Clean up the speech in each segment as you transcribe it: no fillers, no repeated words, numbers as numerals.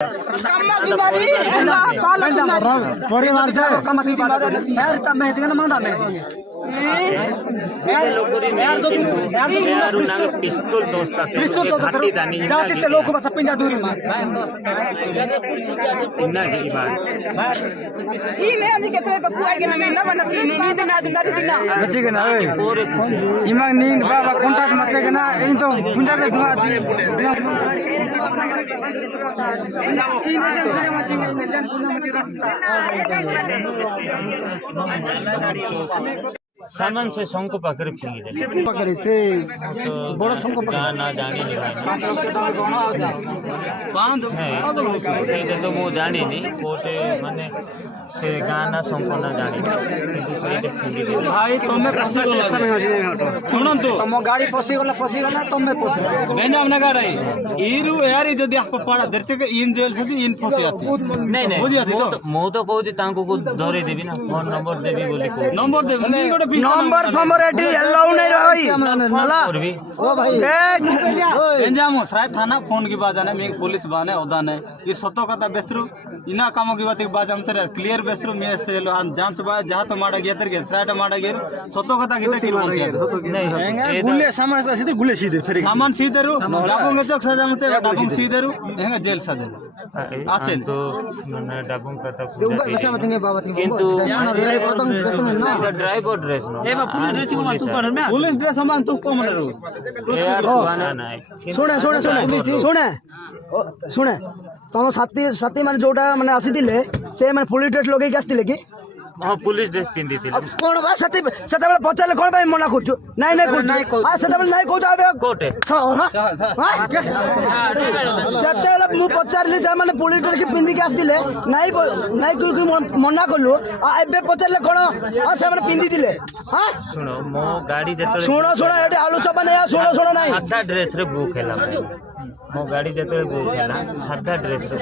परिवार पिस्तूल लोग बस पिंजा दूरी मार इमाग नींद बाबा कॉन्टैक्ट मचेगा इन तो पुंजा के धुआ सामान से शंख पाखरे फिंगी देले पाखरे से बड़ शंख पाखरे ना जानी नहीं 5 लाख टका कोन आ जा बांध से तो मो जानी नहीं कोटे माने से गाना शंख ना जानी किंतु से फिंगी देले भाई तमे प्रश्न चेष्टा में हजे हटो सुनंतु तम गाड़ी पसी गला तमे पसी बेंजाम ना गाड़ी इरु यारी जदी आप पड़ा दरते के इन जेल से इन फसी आती नहीं मो तो कहूची तांको को धरे देबी ना फोन नंबर देबी बोली को नंबर देबी नंबर फंबर एटी अलाउ नहीं रही नला ओ भाई बेंजाम सराय थाना फोन की बाजाने में पुलिस बाने ओदाने ये सतो कथा बेसरु इना काम की बात बाजाम तेरे क्लियर बेसरु में से जान से बाय जहां तो माडा गया तेरे सराय माडा गया सतो कथा किते की बोल नहीं गुले सामान सीधे गुले सीधे फिर सामान सीधे रु डाबुंग चौक सजा मते डाबुंग सीधे रु हेंगा जेल सजा आचेन तो माने डाबुंग कथा किंतु ड्राइवर ड्रेस नो ए पुलिस ड्रेस को तू कर में पुलिस ड्रेस सामान तू को मन रु सुने तुम साथी माने जोटा माने आसीथिले से माने पुलिस ड्रेस लगेई आसीथिले कि हां पुलिस ड्रेस पिंदी थी कोन बा साथी सेते बेले पचाले कोन भाई मना करछु नहीं आ सेते बेले नहीं कहू आबे कोटे सेते बेले मु पचारली से माने पुलिस ड्रेस की पिंदी के आसीथिले नहीं कोई मना करलु आ एबे पचारले कोन आ से माने पिंदी दिले हां सुनो मो गाड़ी जतले सुनो एटे आलू चपा नहीं सुनो नहीं सादा ड्रेस रे बुक हैला मो गाड़ी जतले बुक हैला सादा ड्रेस रे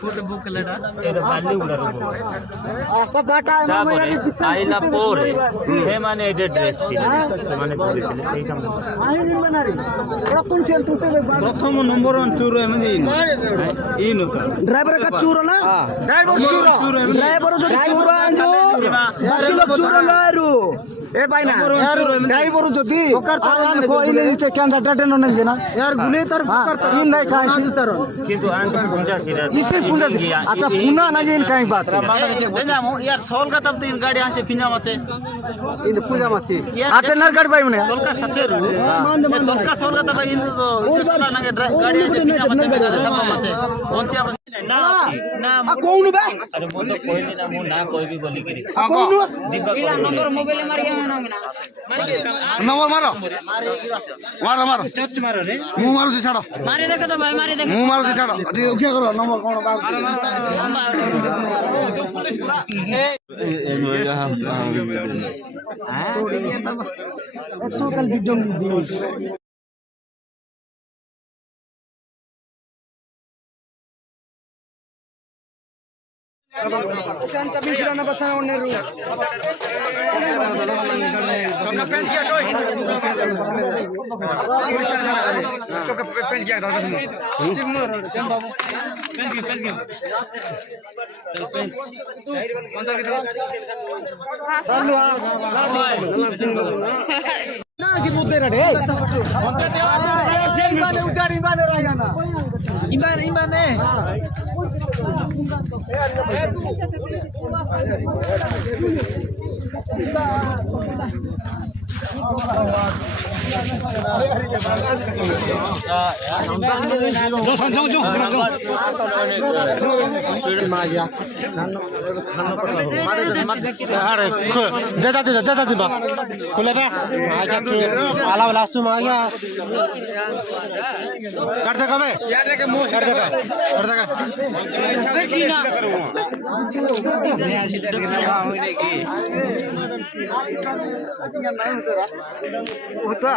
बुक बुक लेडा एटा बाली उडा रे आपका बाटा आइला पोरे से माने एटे ड्रेस पिने माने बोली दिले सही काम आइन बनारी एटा कोन सेल तू प्रथम नंबर 1 चूरो एमनी इन ड्राइवर का चूरो ना ड्राइवर जो चूरो आंजो बाकी लोग चूरो लारू ए भाई ना यार ड्राइवर जदी आन कोई नहीं चे क्या डाटे न नहीं ना यार गुले तर करता इन नहीं खाए तर किंतु आन पुंजा सिरा इसे पुंजा अच्छा पुना ना इन काई बात देजामो यार सोल का तब तो इन गाड़ी से पिना मचे इन पूजा मचे आते नर गाड़ी भाई मने तोलका सचेरू तोलका सोल का तब इन तो ना गाड़ी से पिना मचे सब मचे पहुंचा ना आ कौन बे अरे मो तो कोई नहीं ना मो ना कोई भी बोली करी कौन दिब्बा नंबर मोबाइल मारिया नंबर मारो चच मारो रे मु मारो से छाड़ो मारे देखो तो भाई मारे देखो मु मारो से छाड़ो क्या करो नंबर कौन तो कल वीडियो में दी शांत बिछड़ा ना बसा ओने रू का पेंट किया तो चोका पेंट किया था सिम मारो चम बाबू पेंट किया कौन सा किधर चालू ना कि मुद्दे रे इबाने उजाड़ी इबाने रह जाना इबाने होता